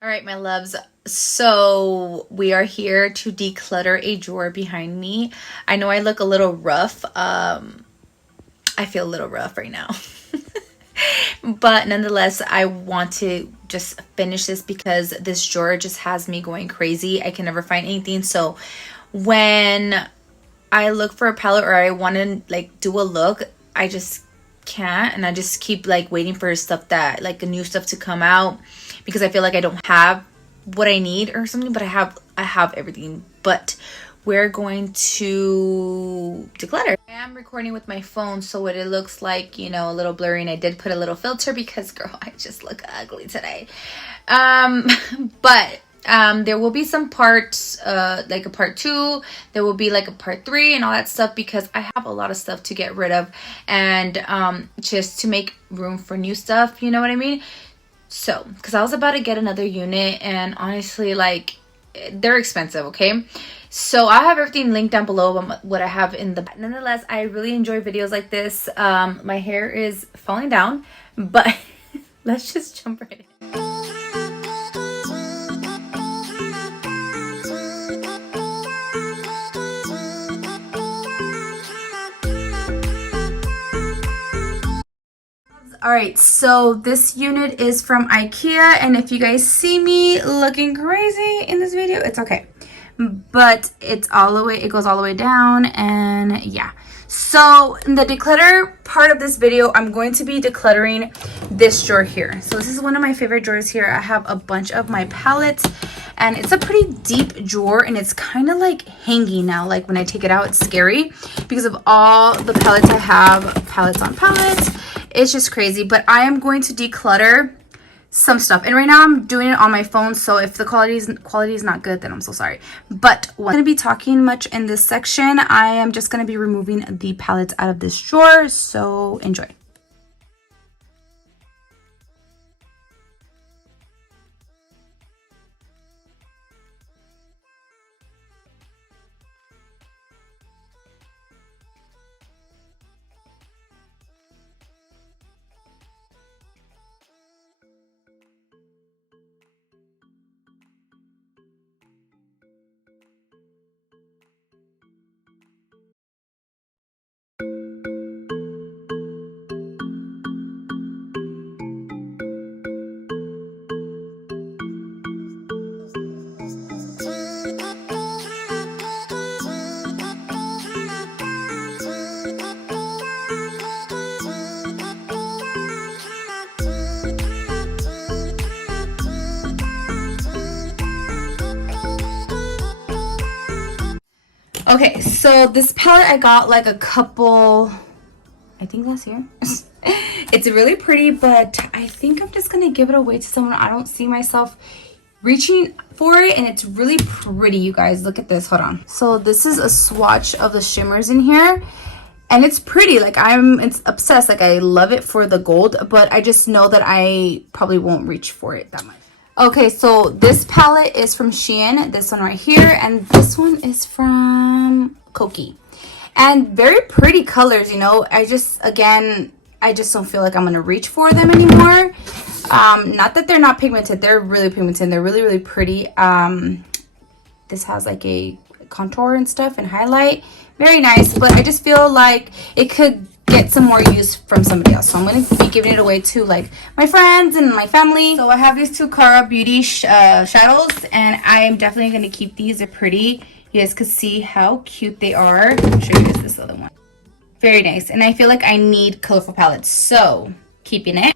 All right, my loves. So we are here to declutter a drawer behind me. I know I look a little rough. I feel a little rough right now. But nonetheless, I want to just finish this because this drawer just has me going crazy. I can never find anything. So when I look for a palette or I want to like do a look, I just can't, and I just keep like waiting for stuff that like new stuff to come out because I feel like I don't have what I need or something, but I have everything. But we're going to declutter. I am recording with my phone, so what it looks like, you know, a little blurry, and I did put a little filter because girl, I just look ugly today. But there will be some parts, like a part 2, there will be like a part 3 and all that stuff because I have a lot of stuff to get rid of and just to make room for new stuff, you know what I mean? So, because I was about to get another unit and honestly, like, they're expensive, okay? So I have everything linked down below what I have in the back. Nonetheless, I really enjoy videos like this. My hair is falling down, but let's just jump right in. Alright, so this unit is from IKEA, and if you guys see me looking crazy in this video, it's okay. But it's all the way, it goes all the way down, and yeah. So in the declutter part of this video, I'm going to be decluttering this drawer here. So this is one of my favorite drawers here. I have a bunch of my palettes, and it's a pretty deep drawer, and it's kind of like hanging now. Like when I take it out, it's scary because of all the palettes I have, palettes on palettes. It's just crazy, but I am going to declutter some stuff, and right now I'm doing it on my phone, so if the quality is not good, then I'm so sorry. But I'm going to be talking much in this section. I am just going to be removing the palettes out of this drawer, so enjoy. Okay, so this palette I got like a couple, I think last year. It's really pretty, but I think I'm just gonna give it away to someone. I don't see myself reaching for it, and it's really pretty, you guys. Look at this, hold on. So this is a swatch of the shimmers in here, and it's pretty. Like it's obsessed. Like I love it for the gold, but I just know that I probably won't reach for it that much. Okay, so this palette is from Shein, this one right here, and this one is from Koki. And very pretty colors, you know. I just don't feel like I'm gonna reach for them anymore. Not that they're not pigmented, they're really pigmented, they're really, really pretty. This has like a contour and stuff and highlight, very nice, but I just feel like it could get some more use from somebody else, so I'm going to be giving it away to like my friends and my family. So I have these two Cara Beauty shadows, and I am definitely going to keep these. They're pretty. You guys can see how cute they are. I'll show you guys this other one. Very nice, and I feel like I need colorful palettes, so keeping it.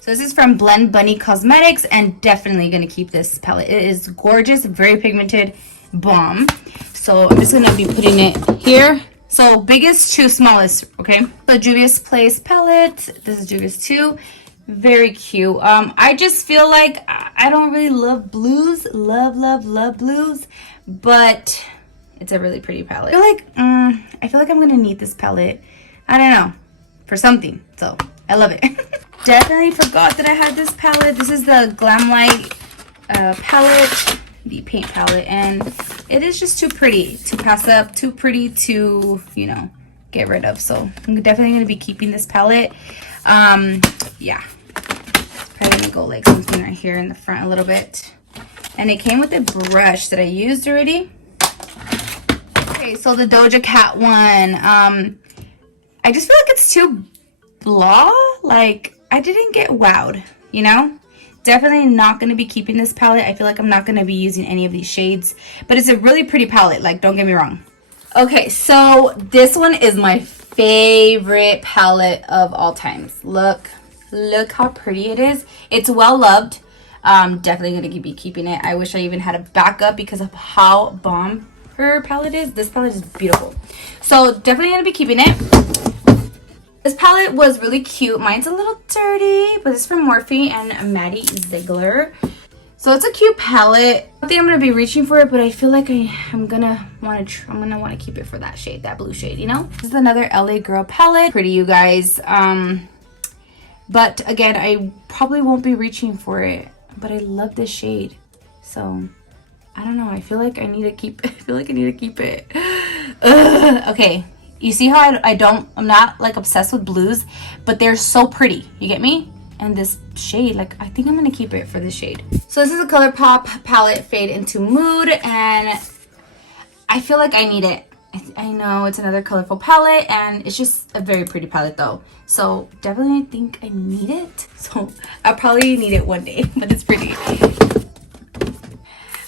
So this is from Blend Bunny Cosmetics, and definitely going to keep this palette. It is gorgeous, very pigmented, bomb. So I'm just going to be putting it here. So biggest to smallest, okay? The Juvia's Place palette. This is Juvia's 2. Very cute. I just feel like I don't really love blues. Love blues. But it's a really pretty palette. I feel like I'm going to need this palette. I don't know. For something. So I love it. Definitely forgot that I had this palette. This is the Glam Light palette. The paint palette, and it is just too pretty to pass up, too pretty to, you know, get rid of. So I'm definitely going to be keeping this palette. Yeah, probably go like something right here in the front a little bit. And it came with a brush that I used already. Okay, so the Doja Cat one. I just feel like it's too blah. Like, I didn't get wowed, you know? Definitely not going to be keeping this palette. I feel like I'm not going to be using any of these shades. But it's a really pretty palette, like, don't get me wrong. Okay, so this one is my favorite palette of all times. Look how pretty it is. It's well loved. Definitely going to be keeping it. I wish I even had a backup because of how bomb her palette is. This palette is beautiful. So definitely going to be keeping it. This palette was really cute. Mine's a little dirty, but it's from Morphe and Maddie Ziegler. So it's a cute palette. I think I'm gonna be reaching for it, but I feel like I'm gonna want to keep it for that shade, that blue shade, you know? This is another LA Girl palette. Pretty, you guys. But again, I probably won't be reaching for it, but I love this shade. So I don't know. I feel like I need to keep it. Okay. You see how I'm not like obsessed with blues, but they're so pretty. You get me? And this shade, like, I think I'm gonna keep it for this shade. So this is a ColourPop palette Fade into Mood, and I feel like I need it. I know it's another colorful palette, and it's just a very pretty palette though. So definitely I think I need it. So I'll probably need it one day, but it's pretty.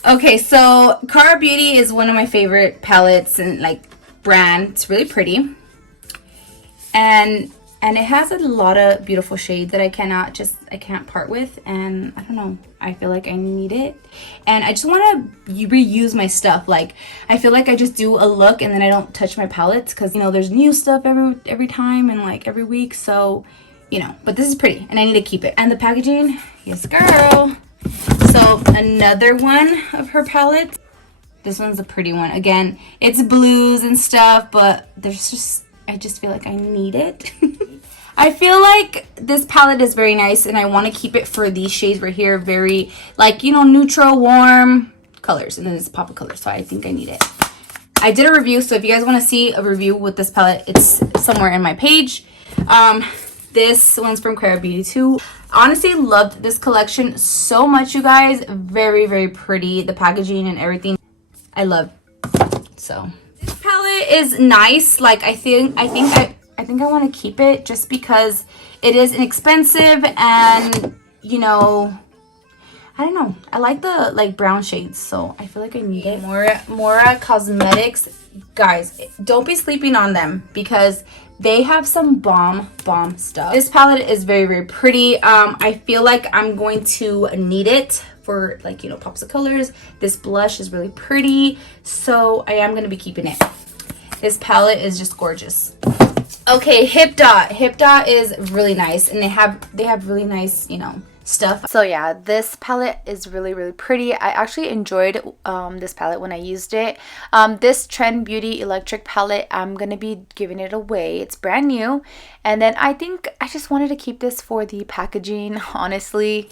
Okay, so Cara Beauty is one of my favorite palettes and like brand. It's really pretty, and it has a lot of beautiful shades that I can't part with, and I don't know, I feel like I need it, and I just want to reuse my stuff. Like, I feel like I just do a look and then I don't touch my palettes because, you know, there's new stuff every time and like every week, so, you know, but this is pretty and I need to keep it. And the packaging, yes girl. So another one of her palettes. This one's a pretty one. Again, it's blues and stuff, but I just feel like I need it. I feel like this palette is very nice, and I want to keep it for these shades right here. Very, like, you know, neutral, warm colors. And then it's a pop of colors, so I think I need it. I did a review, so if you guys want to see a review with this palette, it's somewhere in my page. This one's from Cara Beauty too. Honestly, loved this collection so much, you guys. Very, very pretty. The packaging and everything, I love. So this palette is nice. Like, I think I want to keep it just because it is inexpensive, and, you know, I don't know, I like the like brown shades, so I feel like I need it. Mora Cosmetics, guys, don't be sleeping on them because they have some bomb stuff. This palette is very, very pretty. I feel like I'm going to need it for, like, you know, pops of colors. This blush is really pretty, so I am going to be keeping it. This palette is just gorgeous. Okay, Hip Dot is really nice, and they have really nice, you know, stuff. So yeah, this palette is really, really pretty. I actually enjoyed this palette when I used it. This Trend Beauty Electric palette, I'm gonna be giving it away. It's brand new, and then I think I just wanted to keep this for the packaging, honestly.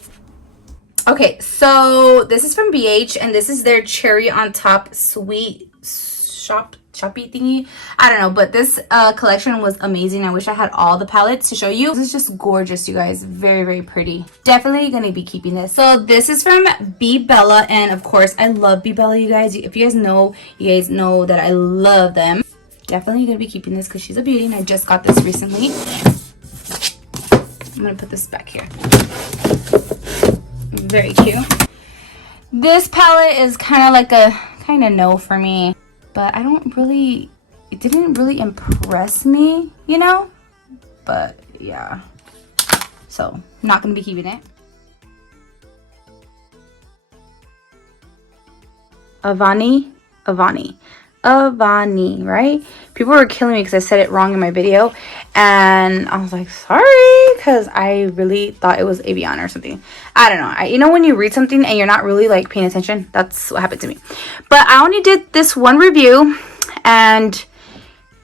Okay, so this is from BH, and this is their cherry on top sweet shoppy thingy. I don't know, but this collection was amazing. I wish I had all the palettes to show you. This is just gorgeous, you guys. Very, very pretty. Definitely gonna be keeping this. So this is from Be Bella, and of course I love Be Bella, you guys. If you guys know that I love them. Definitely gonna be keeping this because she's a beauty, and I just got this recently. I'm gonna put this back here. Very cute. This palette is kind of like a no for me, but it didn't really impress me, you know? But yeah, so I'm not gonna be keeping it. Avani, right? People were killing me because I said it wrong in my video, and I was like, sorry, because I really thought it was Avian or something. I don't know. You know when you read something and you're not really like paying attention? That's what happened to me. But I only did this one review, and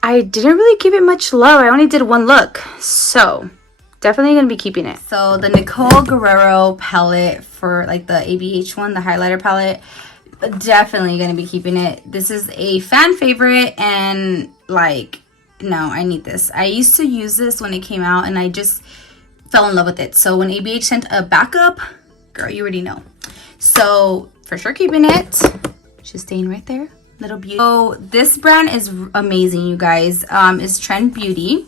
I didn't really give it much love. I only did one look, so definitely gonna be keeping it. So the Nicole Guerrero palette for like the ABH one, the highlighter palette, definitely gonna be keeping it. This is a fan favorite, and like, no, I need this. I used to use this when it came out, and I just fell in love with it. So when ABH sent a backup, girl, you already know. So for sure keeping it. She's staying right there. Little Beauty. So this brand is amazing, you guys. It's Trend Beauty,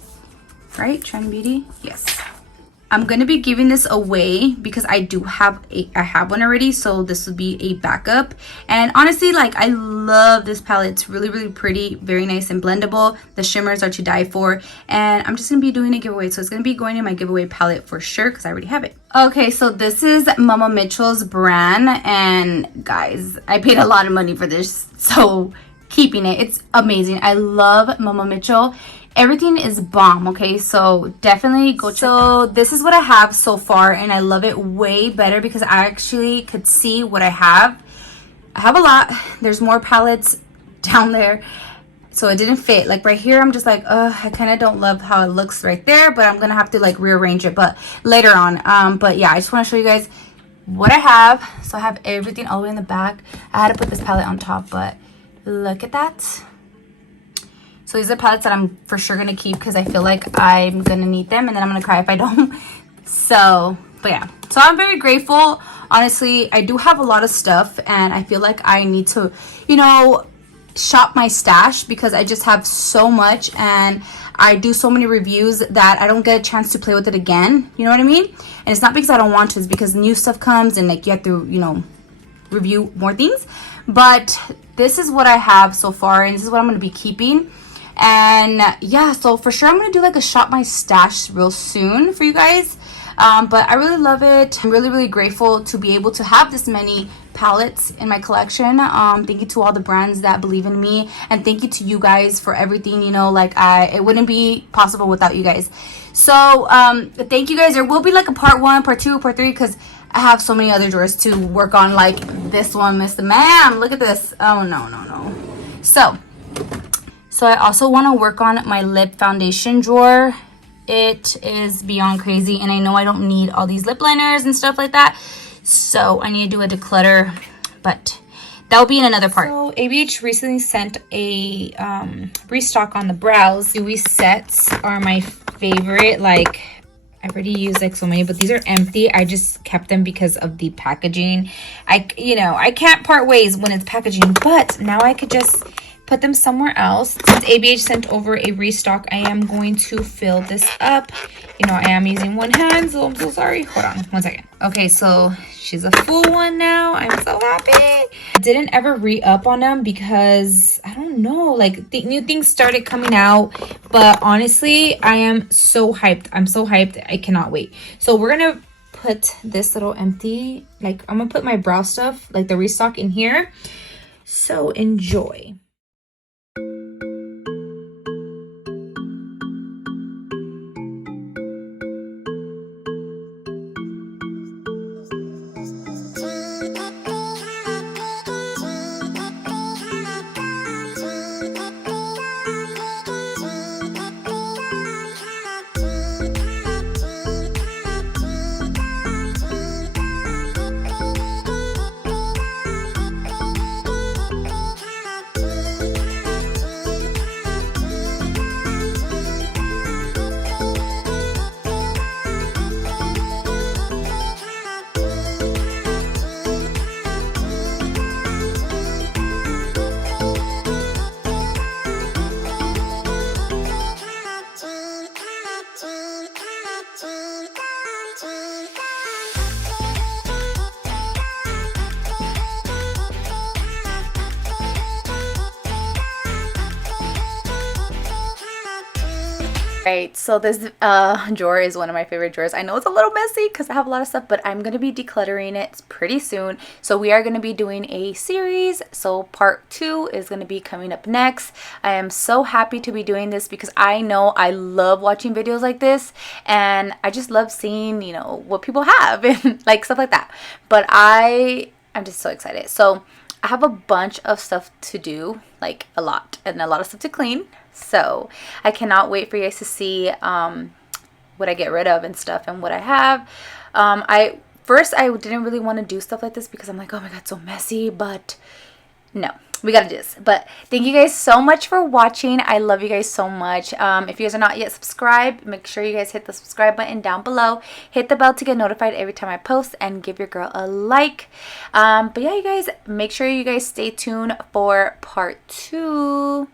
right? Trend Beauty, yes. I'm gonna be giving this away because I have one already, so this would be a backup. And honestly, like, I love this palette. It's really, really pretty, very nice and blendable. The shimmers are to die for, and I'm just gonna be doing a giveaway, so it's gonna be going in my giveaway palette for sure because I already have it. Okay, so this is Mama Mitchell's brand, and guys, I paid a lot of money for this, so keeping it. It's amazing. I love Mama Mitchell. Everything is bomb. Okay, so definitely go check. So this is what I have so far, and I love it way better because I actually could see what I have. I have a lot. There's more palettes down there, so it didn't fit. Like right here, I'm just like, I kind of don't love how it looks right there, but I'm gonna have to like rearrange it, but later on. But yeah, I just want to show you guys what I have. So I have everything all the way in the back. I had to put this palette on top, but look at that. So these are palettes that I'm for sure going to keep because I feel like I'm going to need them, and then I'm going to cry if I don't. So, but yeah. So I'm very grateful. Honestly, I do have a lot of stuff, and I feel like I need to, you know, shop my stash because I just have so much, and I do so many reviews that I don't get a chance to play with it again. You know what I mean? And it's not because I don't want to. It's because new stuff comes, and like you have to, you know, review more things. But this is what I have so far, and this is what I'm going to be keeping. And yeah, so for sure I'm gonna do like a shop my stash real soon for you guys. But I really love it. I'm really, really grateful to be able to have this many palettes in my collection. Thank you to all the brands that believe in me, and thank you to you guys for everything. You know, like it wouldn't be possible without you guys. So thank you guys. There will be like a part 1, part 2, part 3 because I have so many other drawers to work on, like this one, Mr. Ma'am. Look at this. Oh no. So I also want to work on my lip foundation drawer. It is beyond crazy, and I know I don't need all these lip liners and stuff like that. So I need to do a declutter, but that will be in another part. So ABH recently sent a restock on the brows. Dewy sets are my favorite. Like, I already used like so many, but these are empty. I just kept them because of the packaging. I can't part ways when it's packaging, but now I could just put them somewhere else. Since ABH sent over a restock, I am going to fill this up. You know, I am using one hand, so I'm so sorry. Hold on 1 second. Okay, so she's a full one now. I'm so happy. I didn't ever re-up on them because, I don't know, like new things started coming out. But honestly, I am so hyped. I'm so hyped. I cannot wait. So we're going to put this little empty, like I'm going to put my brow stuff, like the restock in here. So enjoy. Right, so this drawer is one of my favorite drawers. I know it's a little messy because I have a lot of stuff, but I'm going to be decluttering it pretty soon. So we are going to be doing a series. So part 2 is going to be coming up next. I am so happy to be doing this because I know I love watching videos like this, and I just love seeing, you know, what people have and like stuff like that. But I'm just so excited. So I have a bunch of stuff to do, like a lot, and a lot of stuff to clean. So I cannot wait for you guys to see what I get rid of and stuff and what I have. First I didn't really want to do stuff like this because I'm like, oh my god, so messy. But No, we gotta do this. But thank you guys so much for watching. I love you guys so much. If you guys are not yet subscribed, make sure you guys hit the subscribe button down below. Hit the bell to get notified every time I post, and give your girl a like. But yeah, you guys, make sure you guys stay tuned for part 2.